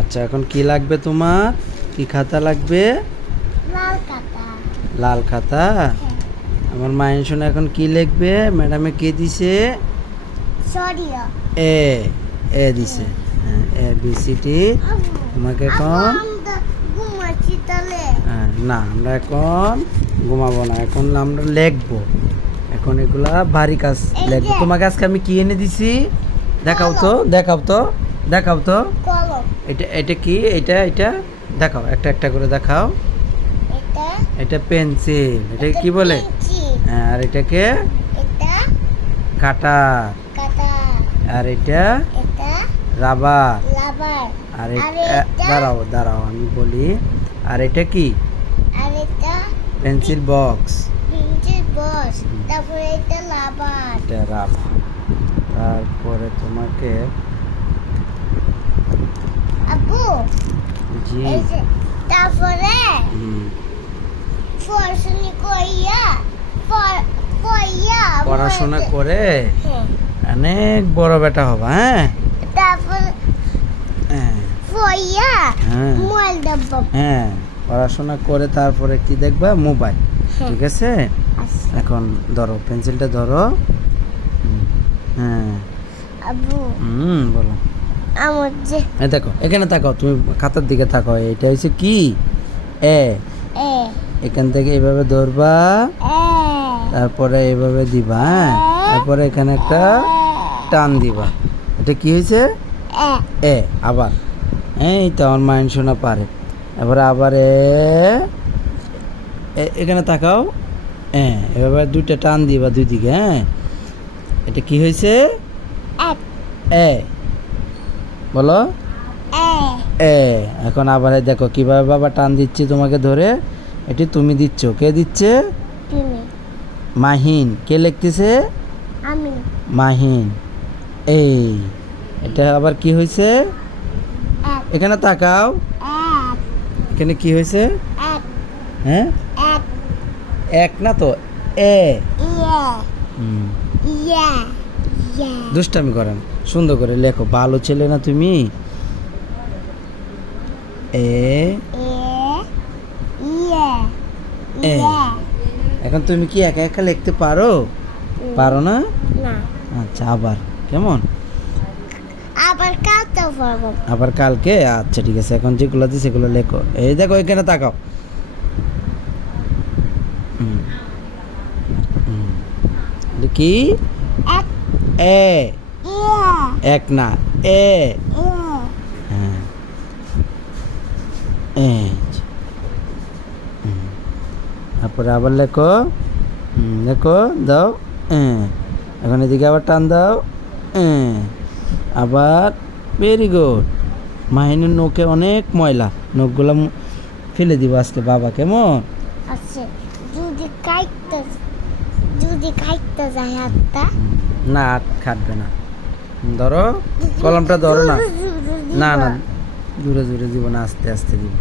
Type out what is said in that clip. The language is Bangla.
আচ্ছা, এখন কি লাগবে তোমার? কি খাতা লাগবে? লাল খাতা। আমার মায়ের শোনা এখন কি লিখবে? ম্যাডামে কে দিছে? এ দিছে। হ্যাঁ, এ বি সি ডি। তোমাকে এখন না, আমরা এখন ঘুমাবো না, এখন আমরা লিখবো। এখন এগুলা ভারী কাজ লিখবো। তোমাকে আজকে আমি কি এনে দিছি? দেখাও তো, দেখাও তো, দেখাও তো। এটা এটা কি? এটা এটা দেখাও, একটা একটা করে দেখাও। এটা পেন্সিল। এটা কি বলে? হ্যাঁ, আর এটাকে কাটার। আর এটা রাবার। আর দাঁড়াও দাঁড়াও, আমি বলি। আর এটা কি? Pencil box. তারপরে এটা রাবার। এটা রাবার। তারপরে তোমাকে আব্বু জি তারপরে পড়াশোনা করে অনেক বড় বেটা হবা। হ্যাঁ, তারপরে হ্যাঁ, মোবাইল দেখবো। হ্যাঁ, পড়াশোনা করে তারপরে কি দেখবা? মোবাইল। ঠিক আছে, এখন ধরো পেন্সিলটা ধরো। হ্যাঁ, আব্বু বলো। আমার যে এই দেখো, এখানে তাকাও, তুমি খাতার দিকে তাকাও। এটা হচ্ছে কি? এ। এখান থেকে এইভাবে ধরবা, তারপরে এইভাবে দিবা। হ্যাঁ, তারপরে এখানে একটা টান দিবা। এটা কি হয়েছে? এ। আবার এই তো আমার মাইন্ড শোনা পারে। এবারে আবার এখানে তাকাও। হ্যাঁ, এভাবে দুইটা টান দিবা দুই দিকে। হ্যাঁ, এটা কি হয়েছে? এ। বলো এ। এখন আবার দেখো কিভাবে বাবা টান দিচ্ছি তোমাকে ধরে। এটি তুমি দিচ্ছ। কে দিচ্ছে? মাহিন। কে লিখতেছে? আমি। মাহিন। এই এটা আবার কি হয়েছে? এখানে তাকাও। এখানে কি হয়েছে? হ্যাঁ, এক না তো, এ। দুষ্টামি করেন, সুন্দর করে লেখো। ভালো ছেলে না তুমি? এ। এখন তুমি কি একা একা লিখতে পারো? পারো না? আচ্ছা, আবার কেমন? আবার কালকে। আচ্ছা ঠিক আছে, এখন যেগুলো আছে সেগুলো লেখো। এই দেখো, এখানে তাকাও। কি? এ। এক না, এ। হ্যাঁ, তারপরে আবার লেখো। লেখো, দাও। এখন এদিকে আবার টান দাও। আবার ভেরি গুড। মাহিনের নখে অনেক ময়লা, নখগুলো ফেলে দিব আজকে বাবা। কেমন? যদি কাটতে যায় হাতটা। না, হাত কাটবে না। ধরো কলমটা, ধরো না। না না, জোরে জোরে দিব না, আস্তে আস্তে দিব।